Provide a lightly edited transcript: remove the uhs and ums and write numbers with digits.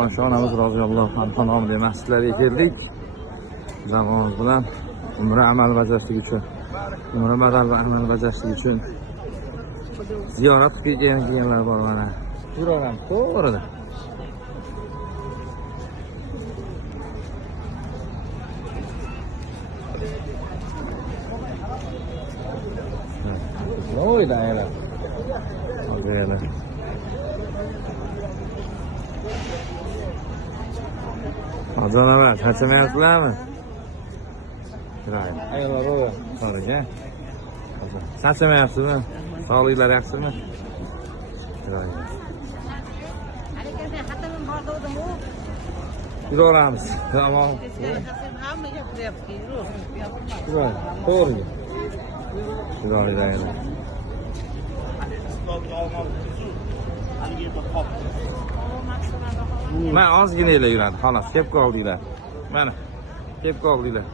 Oysha onamiz roziyallohu anha nomidagi masjidlarga keldik. Zamonimiz bilan umra amal bajarishlik uchun, umra badal va amal bajarishlik uchun ziyorat qilib kelganlar bor mana. Yuraveramiz to'g'rida. Oy daylar. Daylar. Adonalar, chachamayapsizlarmi? Chiroyli. Ayollar o'y, qoriga. Chachamayapsizmi? Sog'liqlar yaxshimi? Chiroyli. Alekamdan xatamim bor dedim-ku. Yuraveramiz. Tamom. Hamma gapiryapti. Chiroyli. To'g'riga. Chiroyli daylar. Men ozgina yuradi, xolos, kelib qoldinglar. Mana, kelib qoldinglar.